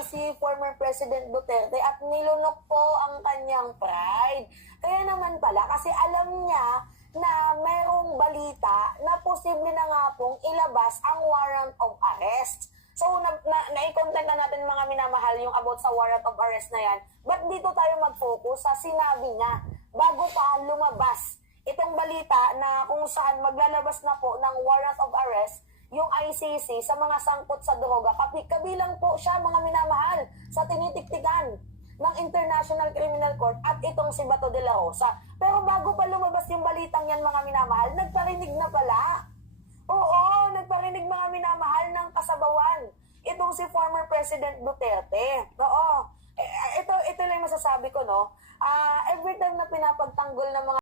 itong si former President Duterte at nilunok po ang kanyang pride. Kaya naman pala, kasi alam niya na mayroong balita na posible na nga pong ilabas ang warrant of arrest. So, na-content na natin mga minamahal yung about sa warrant of arrest na yan. But dito tayo mag-focus sa sinabi niya bago pa lumabas itong balita na kung saan maglalabas na po ng warrant of arrest yung ICC sa mga sangkot sa droga. Kabilang po siya, mga minamahal, sa tinitiktikan ng International Criminal Court at itong si Bato de la Rosa. Pero bago pa lumabas yung balitang yan, mga minamahal, nagparinig na pala. Oo, nagparinig, mga minamahal, ng kasabawan itong si former President Duterte. Oo, ito lang masasabi ko, no? Every time na pinapagtanggol ng mga